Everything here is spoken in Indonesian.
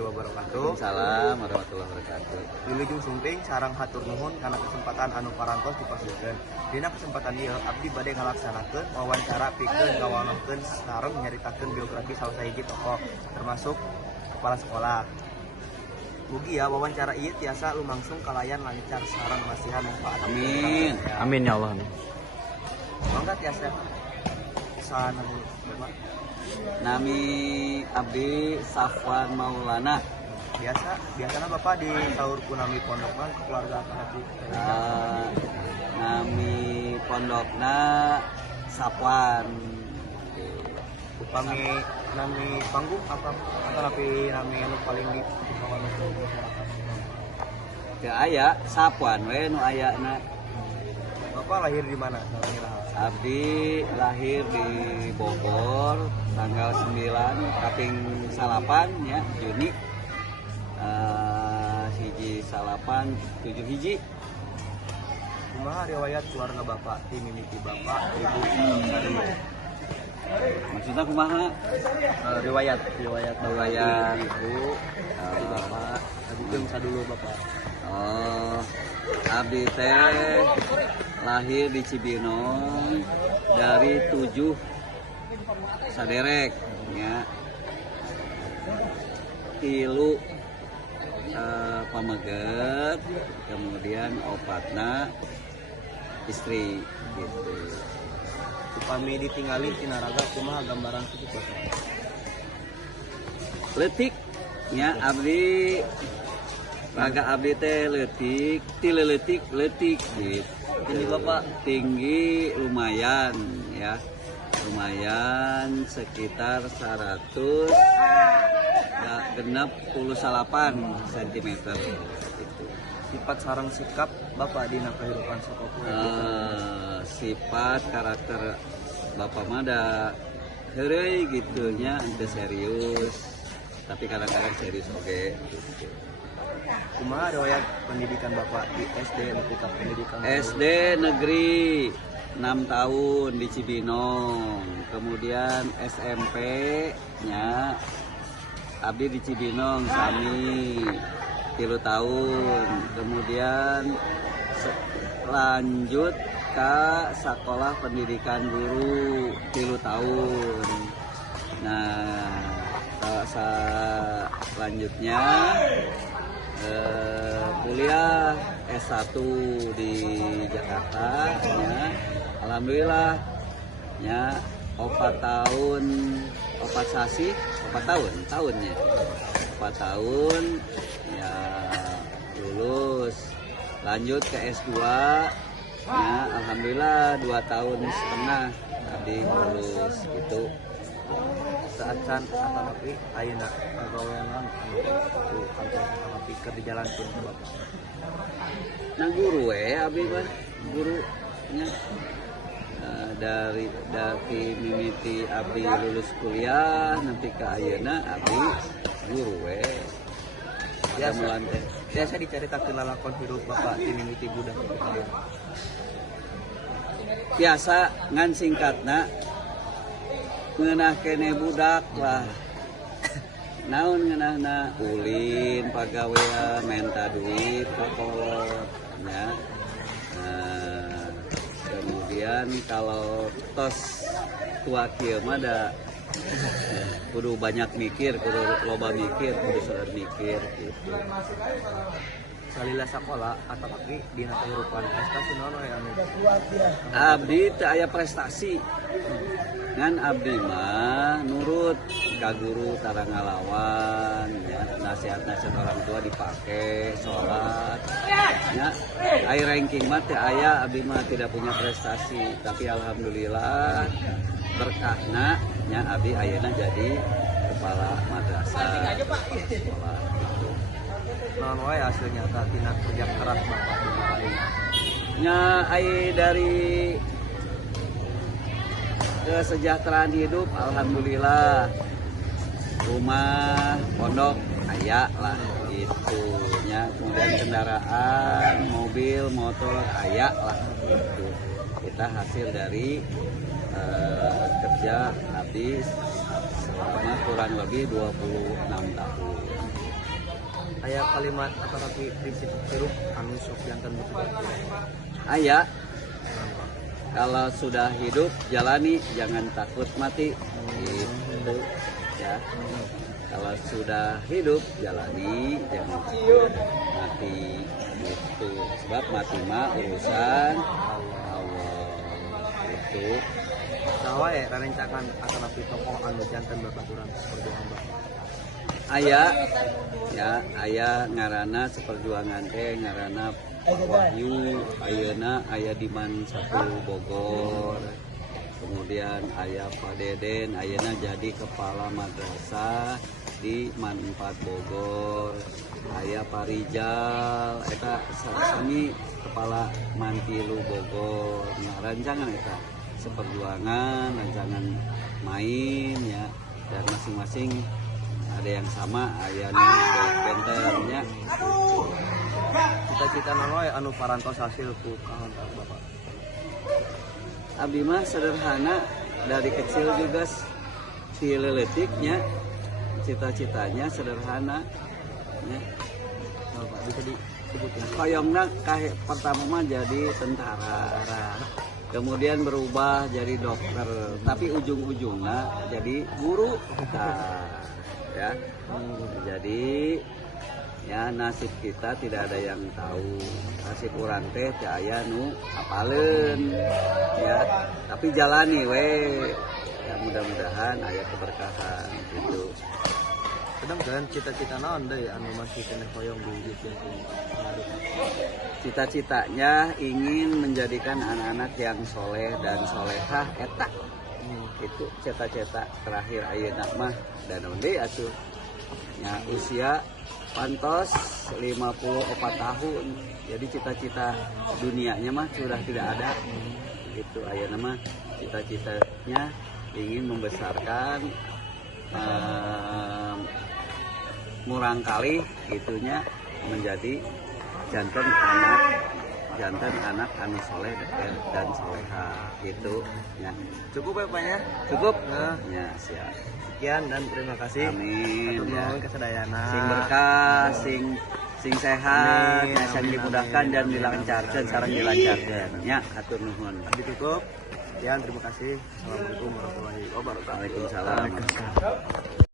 warahmatullahi wabarakatuh. Waalaikumsalam warahmatullahi wabarakatuh. Wilujeng Sumping sareng hatur nuhun karena kesempatan anu parantos dipasieun. Dina kesempatan ieu abdi bade ngalaksanakeun wawancara pikeun ngawalengkeun sareng nyaritakeun biografi salah sahiji tokoh termasuk kepala sekolah. Mugi ya wawancara ieu tiasa lumangsung kalayan lancar sareng masihan manfaat. Amin. Amin ya Allah. Mangga tiasa sana Bapak. Nami abdi Safwan Maulana. Biasanya Bapak di sahur kunami pondok mah keluarga abdi. Nami pondokna Safwan. Upami nami panggung apa tapi nami anu paling di kawan masyarakat. Teu aya Safwan we nu ayana. Bapak lahir di mana? Abdi lahir di Bogor tanggal 9 kaping salapan ya Juni hiji salapan 7 hiji. Kumaha riwayat keluarga Bapak ti mimiti Bapak ibu sadulu. Maksudnya kumaha? Riwayat ibu Bapak jeung sadulu Bapak. Oh, abdi teh lahir di Cibinong dari 7 saderek ya. 3 pameget, kemudian opatna istri gitu. Upami ditinggali tinaraga kumaha gambaran situ Bapak. Leutik nya abdi raga abdi teh leutik, ti leutik gitu. Tinggi Bapak Tinggi lumayan ya. Lumayan sekitar 168 cm gitu. Sifat sareng sikap Bapak dina kehidupan sapopoe. Sifat karakter Bapak mah da heureuy gitu nya, henteu serius tapi kadang-kadang serius oge gitu. Kumaha riwayat pendidikan Bapak di SD nepi ka pendidikan SD negeri 6 tahun di Cibinong, kemudian SMP nya abdi di Cibinong sami 3 tahun, kemudian lanjut ke sekolah pendidikan guru 3 tahun. Nah, selanjutnya kuliah S1 di Jakarta ya. Alhamdulillah ya 4 tahun ya lulus, lanjut ke S2 ya. Alhamdulillah 2 tahun setengah tadi lulus gitu. Saacan atanapi ayeuna pagawean anu kantor atanapi keur dijalankeun ku Bapak. Nah guru abdi mah guru nya. Dari mimiti abdi lulus kuliah nanti ke ayeuna abdi guru biasa dicaritakeun lalakon hirup Bapak di mimiti budak kita. Biasa ngan singkatna ngeunah kene budak lah. Naon ngeunahna ulin pagawean menta duit kolot nya. Kemudian kalau tos tua kieu mah da kudu banyak mikir, kudu loba mikir, kudu seueur mikir gitu. Salila sakola atanapi dina kehidupan prestasi naon we anu Abdi teu aya prestasi. Ngan abdi mah nurut ka guru tara ngalawan ya, nasihat-nasihat orang tua dipake, sholat ya. Ai ranking mah teu aya, abdi mah tidak punya prestasi, tapi alhamdulillah berkahna nya abdi ayeuna jadi kepala madrasah. naon wae hasil nyata tina kerja keras Bapak di Bali. Nya ai dari kesejahteraan hidup alhamdulillah, rumah pondok aya lah gitu nya, kemudian kendaraan mobil motor aya lah gitu. Kita hasil dari kerja habis selama kurang lebih 26 tahun. aya kalimat atau tapi prinsip hidup anu sok janten betul. Aya, kalau sudah hidup jalani, jangan takut mati. Gitu ya. Kalau sudah hidup jalani, jangan takut mati. Gitu. Sebab mati mah urusan Allah. Itu Sawa ya rerencakan atau tapi tokoh anu janten berbaturan perjuangan Bapak. aya ya, aya ngarana seperjuangan teh ngarana Pak Wahyu, ayeuna aya di Man 1 Bogor. Kemudian aya Pak Deden, ayeuna jadi kepala madrasah di Man 4 Bogor. Aya Pak Rijal, eta sami kepala Man 3 Bogor. Nah, rancangan eta seperjuangan, rancangan main ya, dan masing-masing ada yang sama, aya nu bentennya. Cita-cita nano anu parantos hasil ku kahantar Bapak. Abdi mah sederhana, dari kecil juga sileletiknya, cita-citanya sederhana ya. Bapak bisa disebutkan. Koyongna pertama mah jadi tentara, kemudian berubah jadi dokter, tapi ujung-ujungnya jadi guru. Nah, ya, jadi ya nasib kita tidak ada yang tahu. Nasib urang teh teu aya nu apaleun ya, tapi jalani we ya, mudah-mudahan aya keberkahan gitu. Sedang kan cita-cita naon deui anu masih keneh hoyong diwujudkeun ku pengaruh. Cita-citanya ingin menjadikan anak-anak yang soleh dan solehah eta. Itu cita-cita terakhir ayeuna mah dan onde atuh ya, usia pantos 54 tahun. Jadi cita-cita dunianya mah sudah tidak ada. Itu ayeuna mah cita-citanya ingin membesarkan murang kali gitunya menjadi jantan anak anu soleh dan soleha gitu ya. Cukup ya Pak ya? Cukup Nah, ya, siap. sekian dan terima kasih. Amin Atur ya. nuhun kesadayana. Sing berkah, sing sehat, Amin, ya, sing amin, dimudahkan amin, dan amin, dilancarkan, amin, sekarang amin. dilancarkan ya, atur nuhun. Abdi cukup. Sekian terima kasih. Assalamualaikum warahmatullahi wabarakatuh. Waalaikumsalam. Waalaikumsalam.